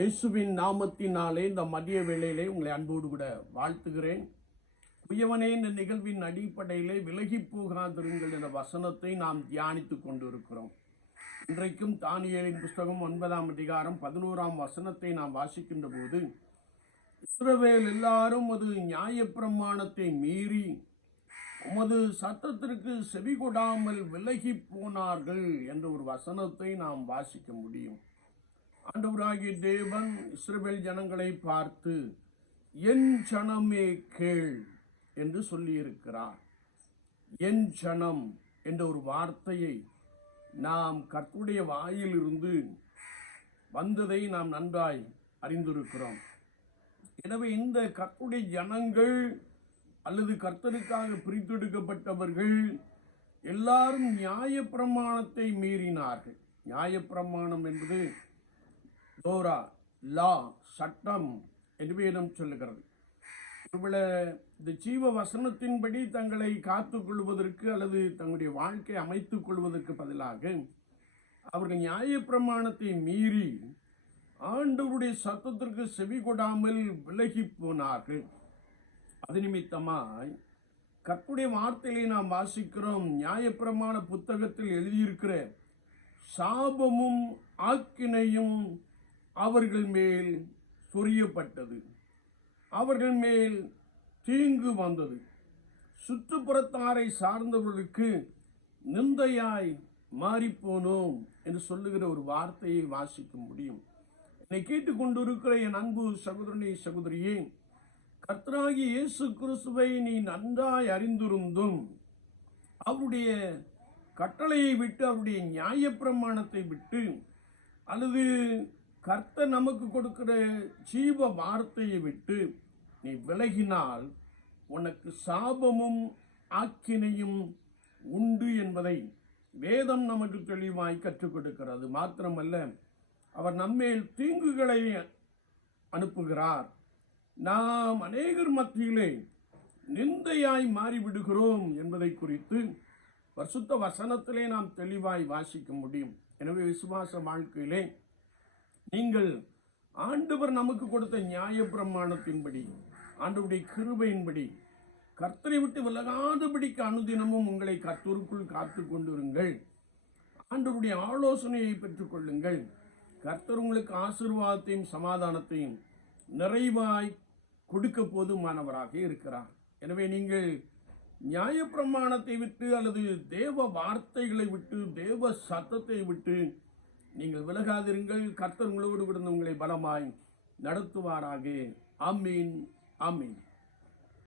இயேசுவின் நாமத்தினாலே இந்த மதிய வேளையிலே உங்களை அன்போடு கூட வாழ்த்துகிறேன். உயவனே, இந்த நிகழ்வின் அடிப்படையிலே விலகி போகாதிருங்கள் என்ற வசனத்தை நாம் தியானித்துக் கொண்டிருக்கிறோம். இன்றைக்கும் தானியேலின் புஸ்தகம் 9ஆம் அதிகாரம் 11ஆம் வசனத்தை நாம் வாசிக்கின்ற போது, இஸ்ரவேல் எல்லாரும் அது நியாயப்பிரமாணத்தை மீறி உமது சத்தத்திற்கு செவி கொடாமல் விலகி போனார்கள் என்ற ஒரு வசனத்தை நாம் வாசிக்க முடியும். ஆண்டவராகிய தேவன் இஸ்ரவேல் ஜனங்களை பார்த்து என் ஜனமே கேள் என்று சொல்லியிருக்கிறார். என் ஜனம் என்ற ஒரு வார்த்தையை நாம் கர்த்தருடைய வாயிலிருந்து வந்ததை நாம் நன்றாய் அறிந்திருக்கிறோம். எனவே இந்த கர்த்தருடைய ஜனங்கள் அல்லது கர்த்தருக்காக பிரித்தெடுக்கப்பட்டவர்கள் எல்லாரும் நியாயப்பிரமாணத்தை மீறினார்கள். நியாயப்பிரமாணம் என்பது தோரா, லா, சட்டம் என்று வேதம் சொல்லுகிறது. ஒருவேளை இந்த ஜீவ வசனத்தின்படி தங்களை காத்துக் கொள்வதற்கு அல்லது தங்களுடைய வாழ்க்கை அமைத்துக் கொள்வதற்கு பதிலாக அவர்கள் நியாயப்பிரமாணத்தை மீறி ஆண்டவருடைய சத்தத்திற்கு செவி கொடாமல் விலகி போனார்கள். அது நிமித்தமாய் கர்த்தருடைய வார்த்தையிலே நாம் வாசிக்கிறோம், நியாயப்பிரமாண புத்தகத்தில் எழுதியிருக்கிற சாபமும் ஆக்கினையும் அவர்கள் மேல் சொரியப்பட்டது. அவர்கள் மேல் தீங்கு வந்தது. சுற்றுப்புறத்தாரை சார்ந்தவர்களுக்கு நிந்தையாய் மாறிப்போனோம் என்று சொல்லுகிற ஒரு வார்த்தையை வாசிக்க முடியும். என்னை கேட்டுக்கொண்டிருக்கிற என் அன்பு சகோதரனே, சகோதரியே, கர்த்தராகிய இயேசு கிறிஸ்துவை நீ நன்றாய் அறிந்திருந்தும் அவருடைய கட்டளையை விட்டு, அவருடைய நியாயப்பிரமாணத்தை விட்டு, அல்லது கர்த்தர் நமக்கு கொடுக்கிற ஜீவ வார்த்தையை விட்டு நீ விலகினால் உனக்கு சாபமும் ஆக்கினையும் உண்டு என்பதை வேதம் நமக்கு தெளிவாய் கற்றுக் கொடுக்கிறது. மாத்திரமல்ல, அவர் நம்மேல் தீங்குகளை அனுப்புகிறார். நாம் அநேகர் மத்தியிலே நிந்தையாய் மாறிவிடுகிறோம் என்பதை குறித்து பரிசுத்த வசனத்திலே நாம் தெளிவாய் வாசிக்க முடியும். எனவே விசுவாச வாழ்க்கையிலே நீங்கள் ஆண்டவர் நமக்கு கொடுத்த நியாயப்பிரமாணத்தின்படி, ஆண்டவருடைய கிருபையின்படி கர்த்தரை விட்டு விலகாதபடிக்கு அனுதினமும் உங்களை கர்த்தருக்குள் காத்து கொண்டிருங்கள். ஆண்டவருடைய ஆலோசனையை பெற்றுக் கொள்ளுங்கள். கர்த்தர் உங்களுக்கு ஆசீர்வாதத்தையும் சமாதானத்தையும் நிறைவாய் கொடுக்க போதுமானவராக இருக்கிறார். எனவே நீங்கள் நியாயப்பிரமாணத்தை விட்டு அல்லது தேவ வார்த்தைகளை விட்டு, தேவ சத்தத்தை விட்டு நீங்கள் விலகாதிருங்கள். கர்த்தர் உங்களோடு கூட உங்களை பலமாய் நடத்துவாராக. ஆமீன், ஆமீன்.